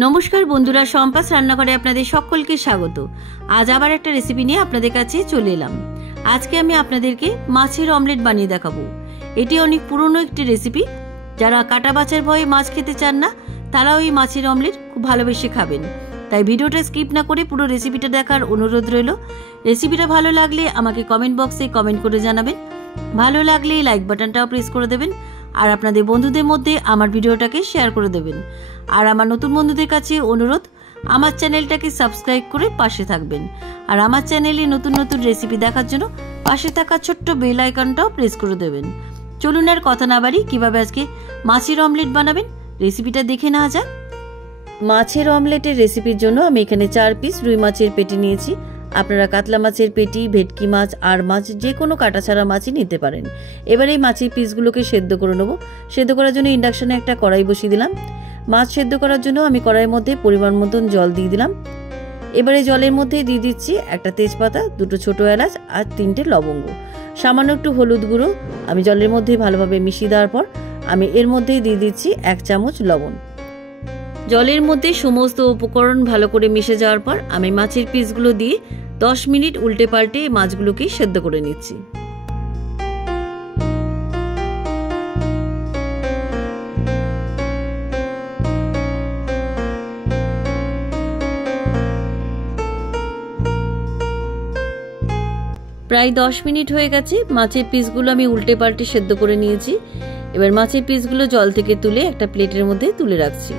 नमस्कार बंधुरा सम्पास रान्नाघरे आपनादेर सकलके स्वागत। आज आबार एकटा रेसिपि निये आपनादेर काछे चले एलाम। आजके आमि आपनादेरके माछेर अमलेट बानिये देखाबो। एटी अनेक पुरानो एकटी रेसिपि। जारा काटा बाछार भये माछ खेते चान ना ताराओ एई माछेर अमलेट खूब भालोबेसे खाबेन। ताई भिडियोटा स्किप ना करे पुरो रेसिपिटा देखार अनुरोध रइलो। रेसिपिटा भालो लागले आमाके कमेंट बक्से कमेंट करे जानाबेन। भालो लागले लाइक बाटनटाओ प्रेस करे देबेन और आपनादेर बंधुदेर मध्य आमार भिडियोटाके शेयर करे देबेन। और आमार नतुन बंधुदेर काछे अनुरोध आमार चैनेलटाके सबस्क्राइब करे पाशे थाकबेन और आमार चैनेले नतुन नतुन रेसिपि देखार जोन्नो पाशे थाका छोट्ट बेल आइकनटाओ प्रेस करे देबेन। चलुन आर कथा ना बाड़ी किभाबे आजके माछेर अमलेट बानाबेन रेसिपिटा देखे नेওয়া যাক। माछेर अमलेटेर रेसिपिर जोन्नो आमि एखाने 4 पिस रुई माछेर पेटी निয়েছি। আপনারা কাতলা মাছের পেটি, ভেটকি মাছ, আর মাছ যে কোনো কাটা ছাড়া মাছই নিতে পারেন। এবারে এই মাছের পিসগুলোকে সেদ্ধ করে নেব। সেদ্ধ করার জন্য ইন্ডাকশনে একটা কড়াই বসিয়ে দিলাম। মাছ সেদ্ধ করার জন্য আমি কড়াইয়ের মধ্যে পরিমাণ মতন জল দিয়ে দিলাম। এবারে জলের মধ্যে দিয়ে দিচ্ছি একটা তেজপাতা, দুটো ছোট এলাচ আর 3টে লবঙ্গ, সামান্য একটু হলুদ গুঁড়ো। আমি জলের মধ্যে ভালোভাবে মিশিয়ে দেওয়ার পর আমি এর মধ্যেই দিয়ে দিচ্ছি 1 চামচ লবণ। জলের মধ্যে সমস্ত উপকরণ ভালো করে মিশে যাওয়ার পর আমি মাছের পিসগুলো দিয়ে 10 মিনিট উল্টে পাল্টে মাছগুলোকে সেদ্ধ করে নিচ্ছি। প্রায় 10 মিনিট হয়ে গেছে। মাছের পিসগুলো আমি উল্টে পাল্টে সেদ্ধ করে নিয়েছি। এবার মাছের পিসগুলো জল থেকে তুলে একটা প্লেটের মধ্যে তুলে রাখছি।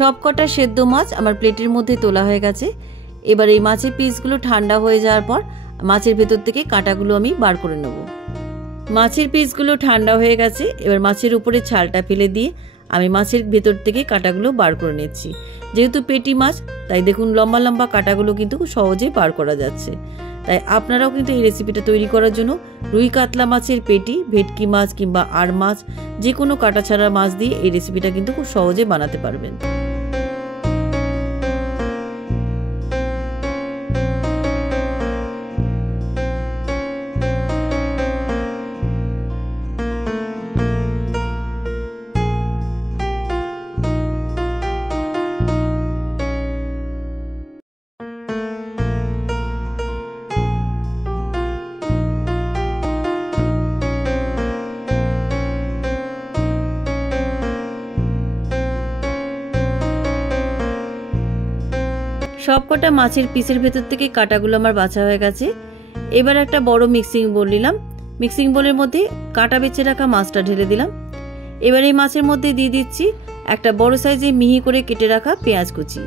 সবকটা সেদ্ধ মাছ আমার প্লেটের মধ্যে তোলা হয়ে গেছে। এবার এই মাছের পিসগুলো ঠান্ডা হয়ে যাওয়ার পর মাছের ভেতর থেকে কাঁটাগুলো আমি বার করে নেব। মাছের পিসগুলো ঠান্ডা হয়ে গেছে। এবার মাছের উপরে ছালটা ফেলে দিয়ে আমি মাছের ভেতর থেকে কাঁটাগুলো বার করে নিচ্ছি। যেহেতু পেটি মাছ তাই দেখুন লম্বা লম্বা কাঁটাগুলো কিন্তু খুব সহজে বার করা যাচ্ছে। তাই আপনারাও কিন্তু এই রেসিপিটা তৈরি করার জন্য রুই কাতলা মাছের পেটি, ভেটকি মাছ কিংবা আর মাছ যে কোনো কাটা ছাড়া মাছ দিয়ে এই রেসিপিটা কিন্তু খুব সহজে বানাতে পারবেন। সবকটা মাছের পিসের ভেতর থেকে কাঁটাগুলো আমার বাছা হয়ে গেছে। এবার একটা বড় মিক্সিং বোল নিলাম। মিক্সিং বোলের মধ্যে কাঁটা বেছে রাখা মাছটা ঢেলে দিলাম। এবার এই মাছের মধ্যে দিয়ে দিচ্ছি একটা বড় সাইজে মিহি করে কেটে রাখা পেঁয়াজ কুচি।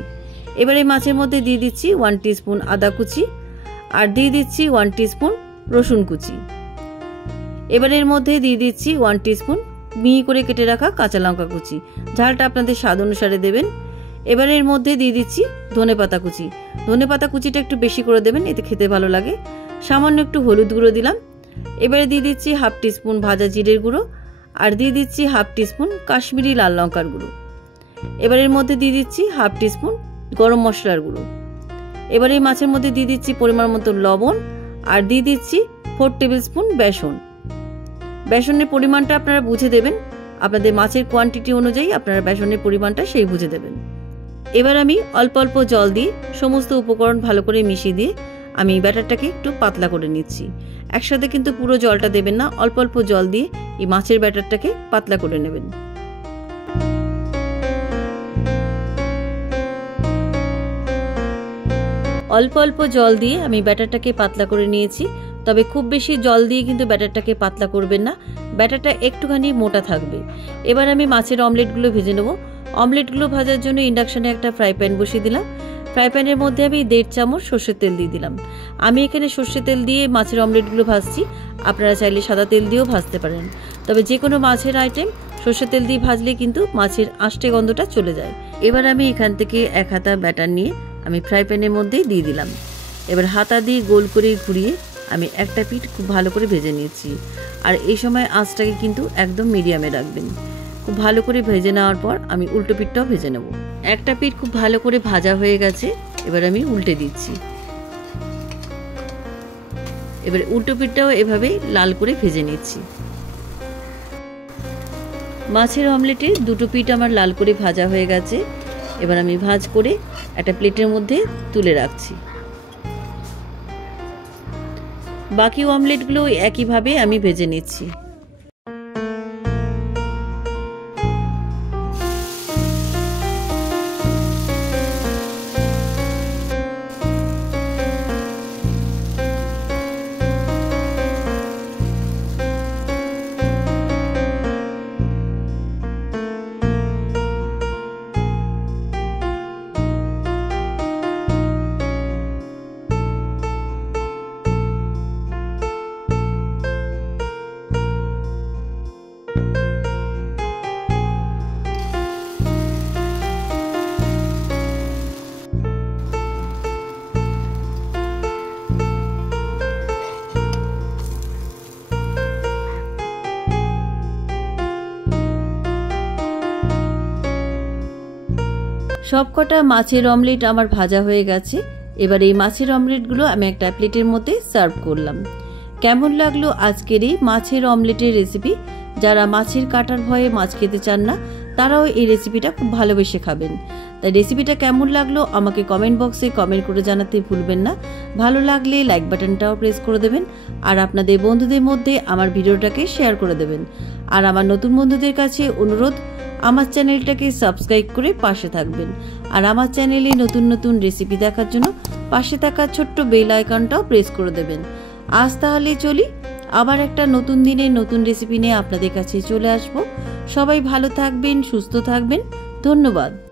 এবার এই মাছের মধ্যে দিয়ে দিচ্ছি 1 টিস্পুন আদা কুচি আর দিয়ে দিচ্ছি 1 টিস্পুন রসুন কুচি। এবার এর মধ্যে দিয়ে দিচ্ছি 1 টিস্পুন মিহি করে কেটে রাখা কাঁচা লঙ্কা কুচি। ঝালটা আপনাদের স্বাদ অনুসারে দেবেন। এবার এর মধ্যে দিয়ে দিচ্ছি ধনেপাতা কুচি। ধনেপাতা কুচিটা একটু বেশি করে দেবেন, এতে খেতে ভালো লাগে। সামান্য একটু হলুদ গুঁড়ো দিলাম। এবারে দিয়ে দিচ্ছি 1/2 টিস্পুন ভাজা জিরের গুঁড়ো আর দিয়ে দিচ্ছি 1/2 টিস্পুন কাশ্মীরি লাল লঙ্কার গুঁড়ো। এবার এর মধ্যে দিয়ে দিচ্ছি 1/2 টিস্পুন গরম মশলার গুঁড়ো। এবার এই মাছের মধ্যে দিয়ে দিচ্ছি পরিমাণ মতো লবণ আর দিয়ে দিচ্ছি 4 টেবিল স্পুন বেসন। বেসনের পরিমাণটা আপনারা বুঝে দেবেন। আপনাদের মাছের কোয়ান্টিটি অনুযায়ী আপনারা বেসনের পরিমাণটা সেই বুঝে দেবেন। এবার আমি অল্প অল্প জল দিয়ে সমস্ত উপকরণ ভালো করে মিশিয়ে দিয়ে আমি ব্যাটারটাকে একটু পাতলা করে নিচ্ছি। একসাথে কিন্তু পুরো জলটা দেবেন না, অল্প অল্প জল দিয়ে এই মাছের ব্যাটারটাকে পাতলা করে নেবেন। অল্প অল্প জল দিয়ে আমি ব্যাটারটাকে পাতলা করে নিয়েছি। তবে খুব বেশি জল দিয়ে কিন্তু ব্যাটারটাকে পাতলা করবেন না, ব্যাটারটা একটুখানি মোটা থাকবে। এবার আমি মাছের অমলেটগুলো ভেজে নেব। অমলেটগুলো ভাজার জন্য ইন্ডাকশনে একটা ফ্রাই প্যান বসিয়ে দিলাম। ফ্রাই প্যানের মধ্যে আমি 1.5 চামচ সর্ষের তেল দিয়ে দিলাম। আমি এখানে সর্ষের তেল দিয়ে মাছের অমলেটগুলো ভাজছি। আপনারা চাইলে সাদা তেল দিয়েও ভাজতে পারেন। তবে যে কোনো মাছের আইটেম সর্ষের তেল দিয়ে ভাজলে কিন্তু মাছের আষ্টে গন্ধটা চলে যায়। এবার আমি এখান থেকে 1 হাতা ব্যাটার নিয়ে আমি ফ্রাই প্যানের মধ্যে দিয়ে দিলাম। এবার হাতা দিয়ে গোল করে ঘুরিয়ে আমি একটা পিঠ খুব ভালো করে ভেজে নিয়েছি। আর এই সময় আঁচটাকে কিন্তু একদম মিডিয়ামে রাখবেন। খুব ভালো করে ভেজে নেওয়ার পর আমি উল্টো পিঠটাও ভেজে নেব। একটা পিঠ খুব ভালো করে ভাজা হয়ে গেছে। এবার আমি উল্টে দিচ্ছি। এবারে উল্টো পিঠটাও এভাবে লাল করে ভেজে নিচ্ছি। মাছের অমলেটে দুটো পিঠ আমার লাল করে ভাজা হয়ে গেছে। এবার আমি ভাজ করে একটা প্লেটের মধ্যে তুলে রাখছি। বাকি অমলেটগুলো একইভাবে আমি ভেজে নিচ্ছি। সবকটা মাছের অমলেট আমার ভাজা হয়ে গেছে। এবার এই মাছের অমলেটগুলো আমি একটা প্লেটের মধ্যে সার্ভ করলাম। কেমন লাগলো আজকের এই মাছের অমলেটের রেসিপি? যারা মাছের কাটার ভয়ে মাছ খেতে চান না তারাও এই রেসিপিটা খুব ভালোবেসে খাবেন। তাই রেসিপিটা কেমন লাগলো আমাকে কমেন্ট বক্সে কমেন্ট করে জানাতে ভুলবেন না। ভালো লাগলে লাইক বাটনটাও প্রেস করে দেবেন, আর আপনাদের বন্ধুদের মধ্যে আমার ভিডিওটাকে শেয়ার করে দেবেন। আর আমার নতুন বন্ধুদের কাছে অনুরোধ, আমার চ্যানেলটাকে সাবস্ক্রাইব করে পাশে থাকবেন। আর আমার চ্যানেলে নতুন নতুন রেসিপি দেখার জন্য পাশে থাকা ছোট্ট বেল আইকনটাও প্রেস করে দেবেন। আজ তাহলে চলি, আবার একটা নতুন দিনে নতুন রেসিপি নিয়ে আপনাদের কাছে চলে আসব। সবাই ভালো থাকবেন, সুস্থ থাকবেন। ধন্যবাদ।